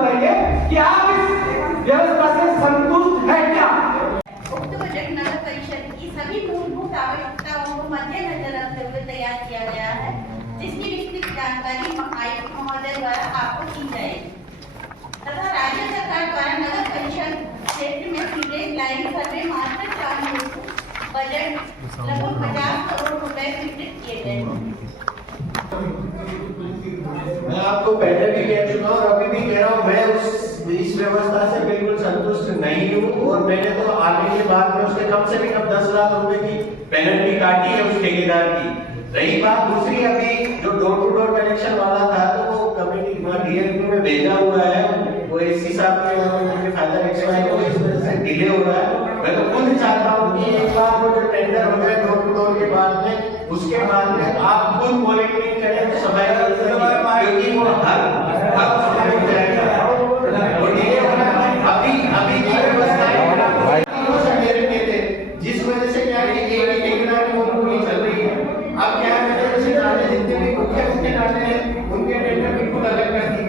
बताइए कि आप इस व्यवस्था से संतुष्ट हैं क्या? उक्त बजट नगर परिषद की सभी मूलभूत आवश्यकताओं को मद्देनजर रखते हुए तैयार किया गया है, जिसकी विस्तृत जानकारी आयुक्त महोदय द्वारा आपको दी जाएगी तथा राज्य सरकार द्वारा नगर परिषद क्षेत्र में सीवरेज लाइन सर्वे मास्टर प्लान हेतु बजट लगभग 50 करोड़ रुपए स्वीकृत किए गए हैं। मैं आपको पहले भी कह चुका हूँ और अभी भी कह रहा हूँ, मैं इस व्यवस्था से बिल्कुल संतुष्ट नहीं हूँ और मैंने तो आने के बाद में उसके कम से कम 10 लाख रुपए की पेनल्टी काटी है उस ठेकेदार की। रही बात दूसरी, अभी जो डोर टू डोर कनेक्शन वाला था तो वो कमेटी डीएलपी में भेजा हुआ है, वो इसी साहब के फायदा एक्सपायर हो गई, इस वजह से डिले हो रहा है। मैं तो खुद चाहता हूँ कि एक बार वो जो टेंडर हो जाए डोर टू डोर के बाद में, उसके बाद में आप खुद मॉनिटरिंग करें तो सफाई क्योंकि वो हर समय हो जाएगा और डिले होना अभी की व्यवस्था जिस वजह से क्या है कि एक ठेकेदार की वो नहीं चल रही है। अब क्या है जैसे नाले जितने भी मुख्य नाले हैं उनके टेंडर बिल्कुल अलग कर दिए।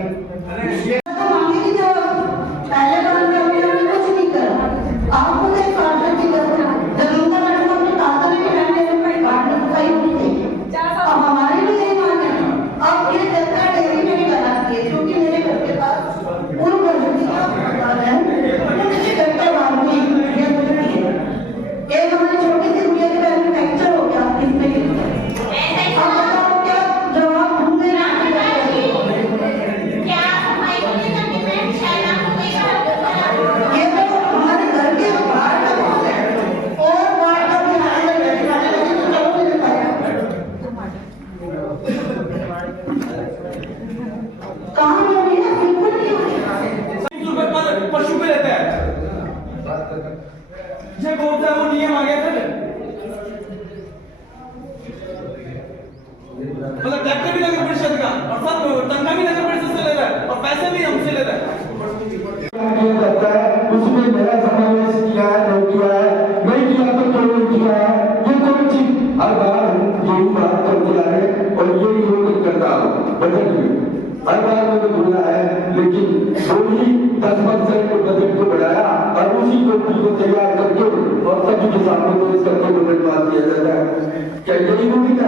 पशु पे रहता है जो बोलता है वो नियम आ गया था, मतलब ट्रैक्टर भी नगर परिषद का और सब तनख्वाह भी नगर परिषद से ले रहा है और पैसे भी हमसे ले रहा है। उसमें मेरा समावेश किया है, नहीं किया है, नहीं किया तो क्यों नहीं किया है, ये कोई चीज हर बार यही बात करते आए और यही लोग करता हूँ बजट में हर बार मैंने बोला है, लेकिन वही 10% बजट को बढ़ाया और उसी को तैयार करके और सभी के सामने पेश करके बजट पास किया जाता है। क्या यही भूमिका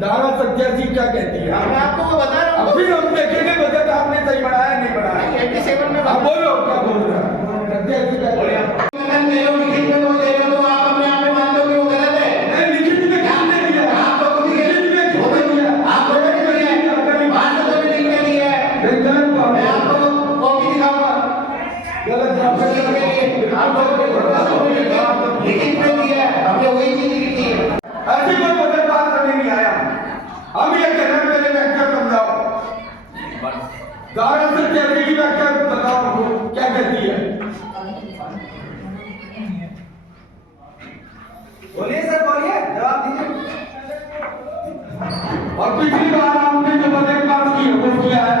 धारा 87 क्या कहती है? मैं आपको बता रहा हूँ। अभी हम देखेंगे बजट आपने सही बढ़ाया नहीं बढ़ाया। 87 में आप बोलो क्या बोल रहा है? क्या कहती है? बोलिए सर, बोलिए, जवाब दीजिए। और पिछली बार आपने जो बजट पास की वो किया है।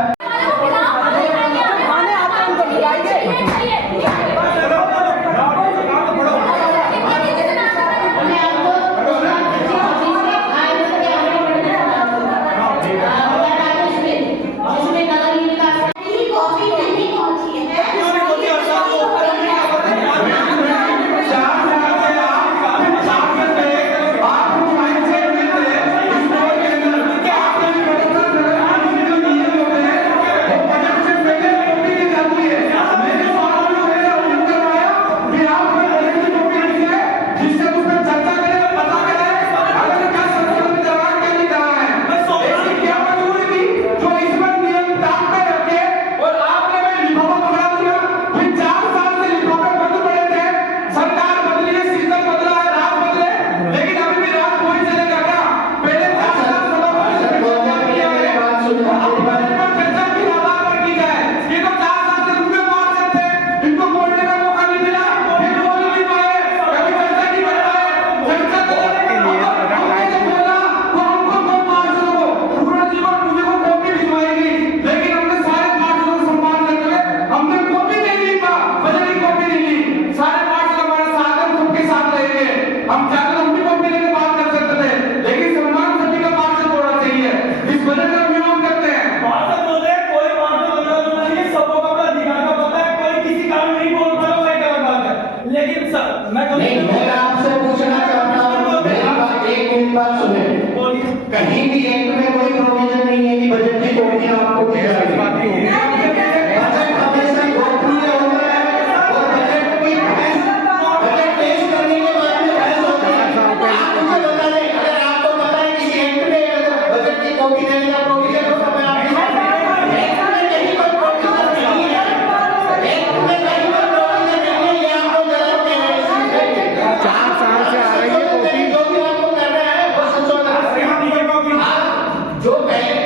हम चाहते हम भी मौके लेकर बात कर सकते थे, लेकिन सम्मान सभी का पार्षद होना चाहिए। इस वजह से हम विरोध करते हैं। पार्षद होते हैं, कोई पार्षद होना चाहिए, सबको अपना अधिकार का पता है, कोई किसी कारण नहीं बोल पा रहा, वो एक अलग बात है। लेकिन सर मैं आपसे पूछना चाहता हूँ, मेरी बात एक मिनट बात सुने। कहीं भी एक्ट में कोई प्रोविजन नहीं है कि बजट की कॉपी आपको दी जाएगी। बजट हमेशा गोपनीय होता है और बजट की बजट पेश करने के बाद में बहस होती है। आप मुझे बता दें, अगर आपको पता है किसी एक्ट में बजट की कॉपी देने का प्रोविजन हो तो मैं आपको एक्ट में कहीं पर प्रोविजन नहीं है, एक्ट में कहीं पर प्रोविजन नहीं है, ये आपको गलत है। 4 साल से आ रही है कॉपी, जो भी आपको करना है वो संशोधन जो पहले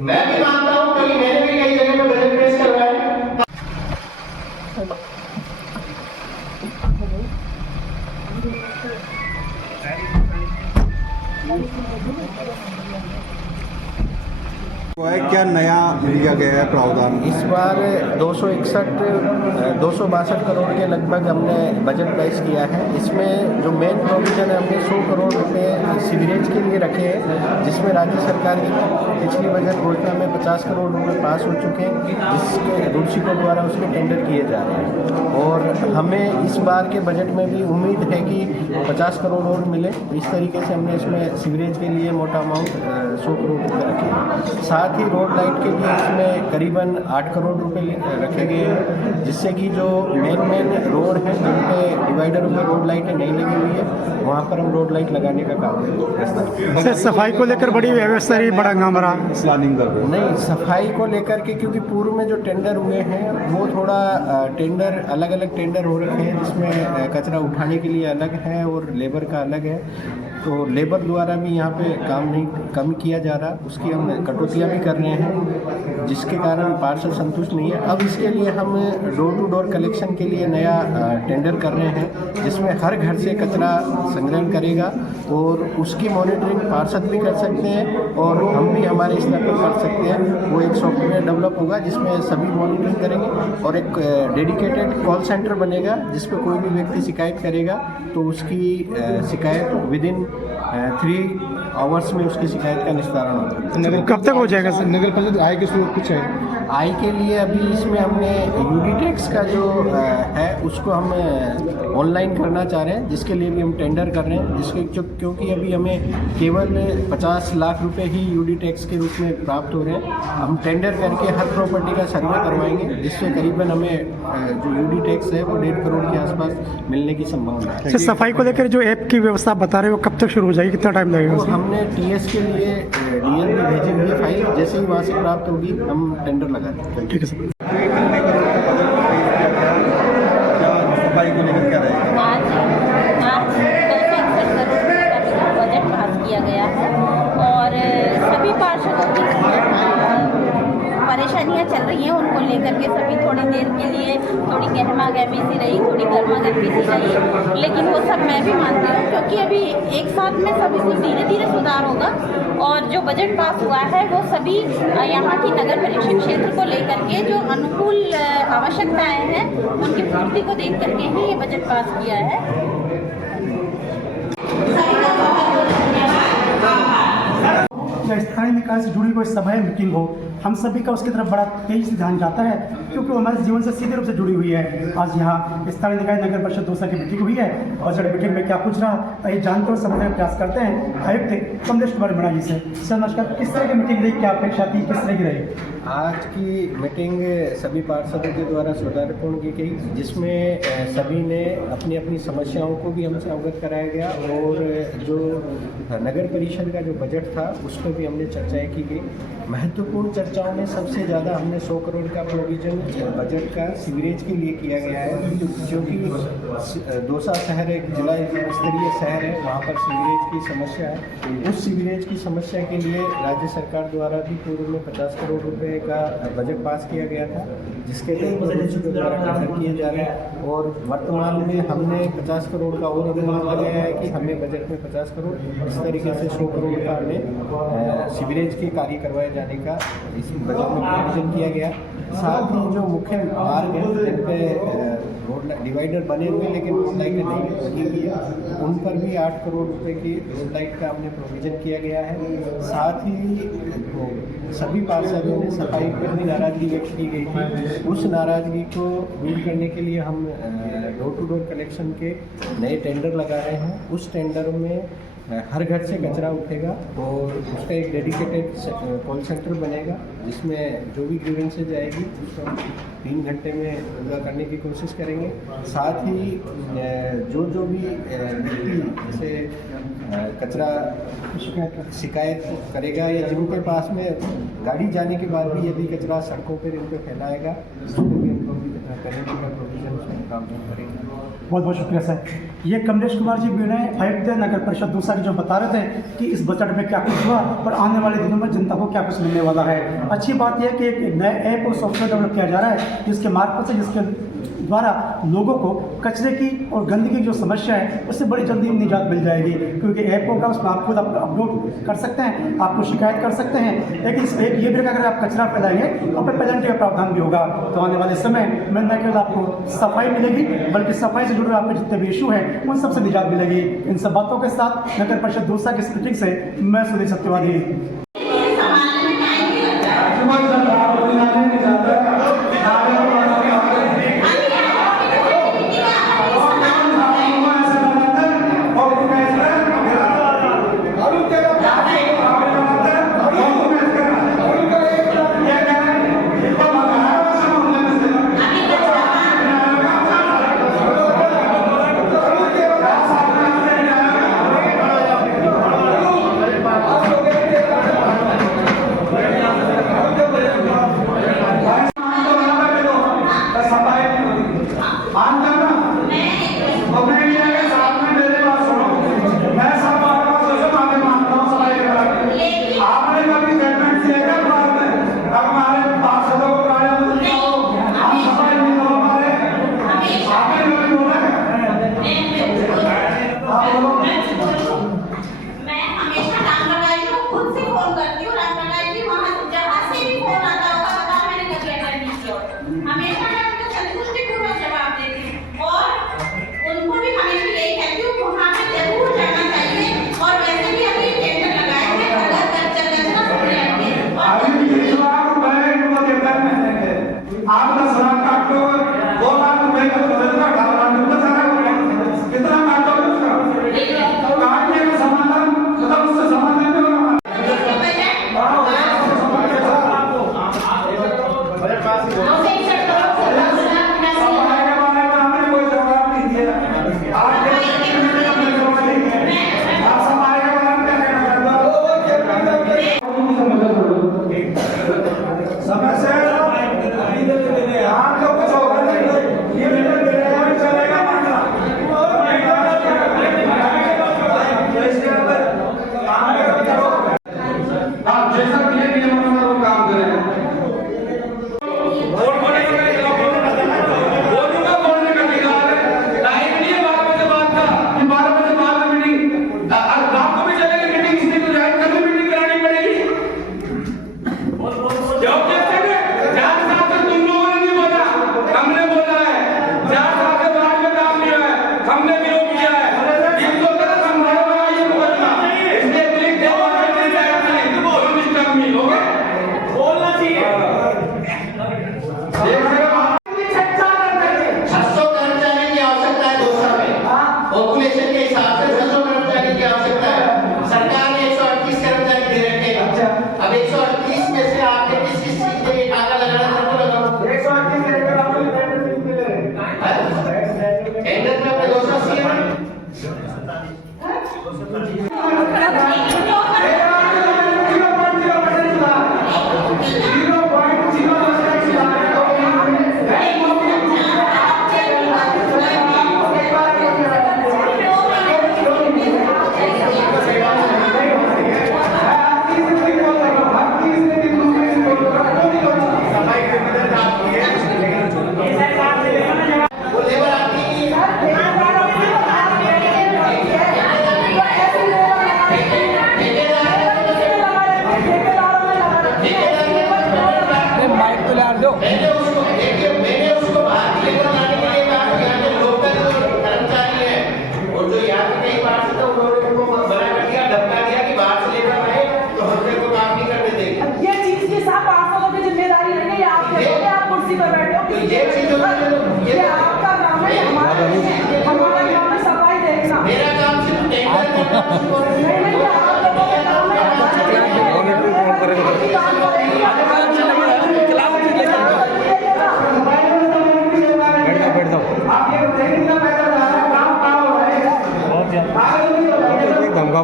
मैं भी मानता हूं, क्योंकि मैंने भी कई जगह पे बजट पेश करवाया है। क्या नया लिया गया है प्रावधान? इस बार 262 करोड़ के लगभग हमने बजट पेश किया है। इसमें जो मेन प्रोविजन है, हमने 100 करोड़ रुपए सीवरेज के लिए रखे हैं, जिसमें राज्य सरकार की पिछली बजट घोषणा में 50 करोड़ रुपए पास हो चुके हैं, जिसके रुचिकों द्वारा उसके टेंडर किए जा रहे हैं। और हमें इस बार के बजट में भी उम्मीद है कि 50 करोड़ और मिले। इस तरीके से हमने इसमें सीवरेज के लिए मोटा अमाउंट 100 करोड़ रुपये रखे हैं। साथ ही रोड लाइट के लिए इसमें करीबन 8 करोड़ रुपए रखे गए हैं, जिससे कि जो मेन रोड है जिन पे डिवाइडरों में रोड लाइटें नहीं लगी हुई है, वहाँ पर हम रोड लाइट लगाने का काम करेंगे। सर सफाई को लेकर बड़ी व्यवस्था रही, बड़ा हंगामा रहा। प्लानिंग कर रहे हैं? नहीं, सफाई को लेकर के क्योंकि पूर्व में जो टेंडर हुए हैं वो थोड़ा टेंडर अलग टेंडर हो रखे हैं, जिसमें कचरा उठाने के लिए अलग है और लेबर का अलग है। तो लेबर द्वारा भी यहाँ पे काम नहीं कम किया जा रहा, उसकी हम कटौतियाँ भी कर रहे हैं, जिसके कारण पार्षद संतुष्ट नहीं है। अब इसके लिए हम डोर टू डोर कलेक्शन के लिए नया टेंडर कर रहे हैं, जिसमें हर घर से कचरा संग्रहण करेगा और उसकी मॉनिटरिंग पार्षद भी कर सकते हैं और हम भी हमारे स्तर पर कर सकते हैं। वो एक सॉफ्टवेयर डेवलप होगा जिसमें सभी मॉनिटरिंग करेंगे और एक डेडिकेटेड कॉल सेंटर बनेगा, जिस पर कोई भी व्यक्ति शिकायत करेगा तो उसकी शिकायत विदिन 3 आवर्स में उसकी शिकायत का निस्तारण होगा। कब तक हो जाएगा सर? नगर परिषद आय के स्रोत कुछ है? आय के लिए अभी इसमें हमने यूडी टैक्स का जो है उसको हम ऑनलाइन करना चाह रहे हैं, जिसके लिए भी हम टेंडर कर रहे हैं, जिसके क्योंकि अभी हमें केवल 50 लाख रुपए ही यूडी टैक्स के रूप में प्राप्त हो रहे हैं। हम टेंडर करके हर प्रॉपर्टी का सर्वे करवाएंगे, जिससे करीबन हमें जो यूडी टैक्स है वो 1.5 करोड़ के आसपास मिलने की संभावना है। सर सफाई को लेकर जो ऐप की व्यवस्था आप बता रहे हो, कब तक शुरू हो जाएगी, कितना टाइम लगेगा? तो हमने टीएस के लिए डीएल में भेजी हुई है फाइल, जैसे ही वहाँ से प्राप्त होगी हम टेंडर लगा देंगे। ठीक है सर। सफाई को लेकर क्या रहेगा? आज 261 करोड़ रुपये का बजट पास किया गया है और सभी पार्षदों की परेशानियां चल रही हैं, उनको लेकर के सभी थोड़ी देर के लिए थोड़ी गहमा गहमी सी रही, थोड़ी गर्मा गर्मी सी रही, लेकिन वो सब मैं भी मानती हूँ, क्योंकि अभी एक साथ में सभी कुछ धीरे धीरे सुधार होगा। और जो बजट पास हुआ है वो सभी यहाँ की नगर परिषद क्षेत्र को लेकर के जो अनुकूल आवश्यकताएं हैं उनकी पूर्ति को देख करके ही ये बजट पास किया है। स्थानीय निकाय से जुड़ी कोई सभा मीटिंग हो, हम सभी का उसकी तरफ बड़ा तेजी से ध्यान जाता है, क्योंकि वो हमारे जीवन से सीधे रूप से जुड़ी हुई है। आज यहाँ स्थानीय निकाय नगर परिषद 2 की मीटिंग हुई है। बजट मीटिंग में क्या कुछ रहा ये जानते और समझने का प्रयास करते हैं आयुक्त कमलेश कुमार मीणा जी से। सर नमस्कार, किस तरह की मीटिंग रही, क्या अपेक्षा थी, किस तरह की रही? आज की मीटिंग सभी पार्षदों के द्वारा सौहार्दपूर्ण की गई, जिसमें सभी ने अपनी अपनी समस्याओं को भी हमसे अवगत कराया गया और जो नगर परिषद का जो बजट था उस पर भी हमने चर्चाएं की गई। महत्वपूर्ण चर्चाओं में सबसे ज़्यादा हमने 100 करोड़ का प्रोविजन बजट का सीवरेज के लिए किया गया है, क्योंकि दौसा शहर एक जिला स्तरीय शहर है, वहाँ पर सीवरेज की समस्या है। उस सीवरेज की समस्या के लिए राज्य सरकार द्वारा भी पूर्व में 50 करोड़ रुपए का बजट पास किया गया था, जिसके तहत द्वारा टेंडर किए जा रहे हैं और वर्तमान में हमने 50 करोड़ का और अनुमान लगाया है कि हमें बजट में 50 करोड़, इस तरीके से 100 करोड़ का हमें सीवरेज के कार्य करवाए जाने का इस बजट में प्रोविजन किया गया। साथ ही जो मुख्य मार्ग है जिन पे रोड डिवाइडर बने हुए लेकिन रोड लाइटें नहीं लगी हुई है, उन पर भी 8 करोड़ रुपए की रोड लाइट का हमने प्रोविज़न किया गया है। साथ ही सभी पार्षदों ने सफाई पर भी नाराज़गी व्यक्त की गई थी। उस नाराज़गी को दूर करने के लिए हम डोर टू डोर कलेक्शन के नए टेंडर लगा रहे हैं। उस टेंडर में हर घर से कचरा उठेगा और उसका एक डेडिकेटेड कॉल सेंटर बनेगा, जिसमें जो भी ग्रीवेंसेज आएगी उसको हम 3 घंटे में पूरा करने की कोशिश करेंगे। साथ ही जो भी व्यक्ति जैसे कचरा शिकायत करेगा या जिनके पास में गाड़ी जाने के बाद भी यदि कचरा सड़कों पर इन पर फैलाएगा, उसको भी हम पेनल्टी का प्रोविजन उसमें काम करेंगे। बहुत बहुत शुक्रिया सर। ये कमलेश कुमार जी विनय आयुक्त नगर परिषद दूसरा की जो बता रहे थे कि इस बजट में क्या कुछ हुआ और आने वाले दिनों में जनता को क्या कुछ मिलने वाला है। अच्छी बात यह है कि एक नया ऐप और सॉफ्टवेयर डेवलप किया जा रहा है, जिसके मार्फत से जिसके द्वारा लोगों को कचरे की और गंदगी की जो समस्या है उससे बड़ी जल्दी निजात मिल जाएगी, क्योंकि ऐप होगा उसमें आप खुद अपलोड कर सकते हैं, आपको शिकायत कर सकते हैं। लेकिन इस ऐप ये भी अगर आप कचरा फैलाएंगे तो आप पेनल्टी का प्रावधान भी होगा। तो आने वाले समय में न केवल आपको सफाई मिलेगी बल्कि सफाई से जुड़े आपके जितने भी इशू हैं उन सबसे निजात मिलेगी। इन सब बातों के साथ नगर परिषद दूसरा की मीटिंग से मैं सुनील सत्यवादी।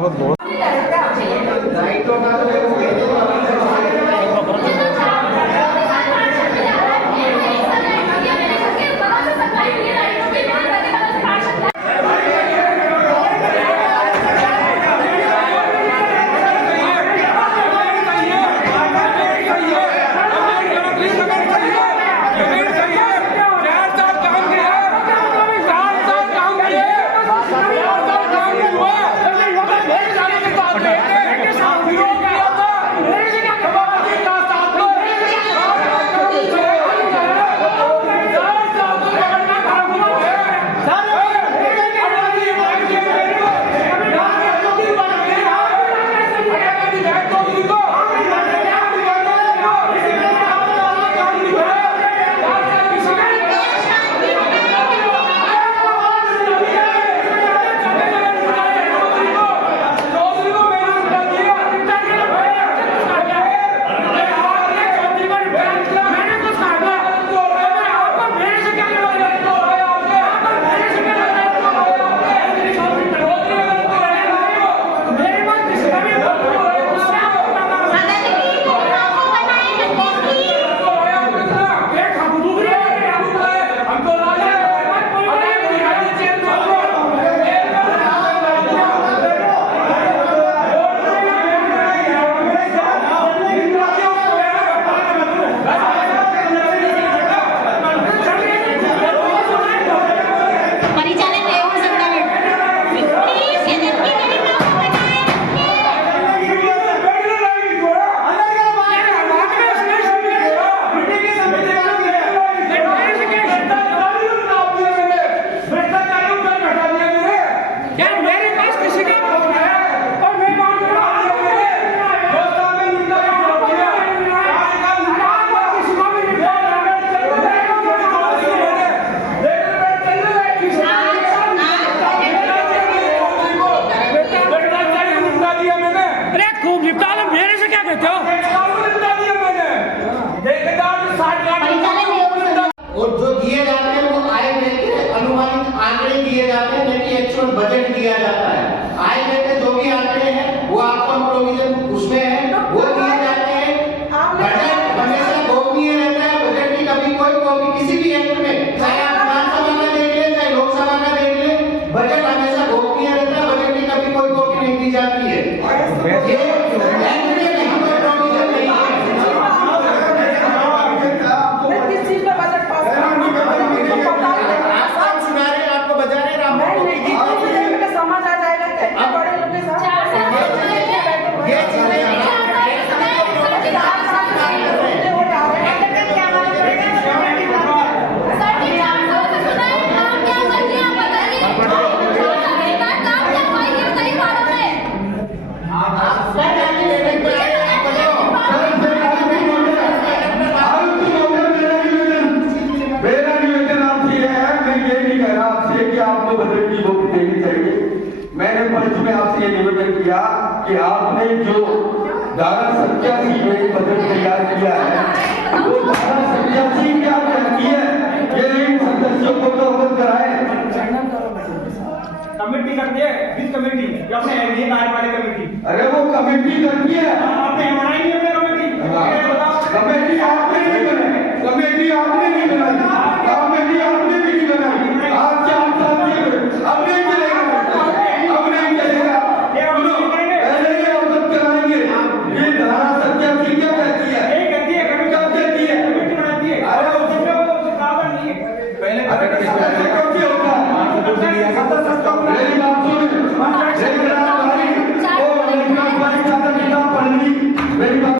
बहुत बहुत और जो दिए जाते हैं वो आय व्यय के अनुमानित आंकड़े दिए जाते हैं, नहीं एक्चुअल बजट दिया जाता है। आय व्यय के जो भी आंकड़े हैं वो आपका प्रोविजन उसमें है, वो दिए जाते हैं। बजट हमेशा गोपनीय रहता है, बजट की कभी कोई कॉपी किसी भी एक्ट में, चाहे आप विधानसभा का देख लें चाहे लोकसभा का देख लें, बजट हमेशा गोपनीय रहता है, बजट की कभी कोई कॉपी नहीं दी जाती है। ये मैंने पंच में आपसे ये निवेदन किया कि आपने जो धारा 87 में बजट तैयार किया है, वो धारा 87 क्या कहती है ये इन सदस्यों को तो अवगत कराए। कमेटी करती है, किस कमेटी? जो अपने एमए कार्यपालिक कमेटी। अरे वो कमेटी करती है, आपने बनाई नहीं अपनी कमेटी? कमेटी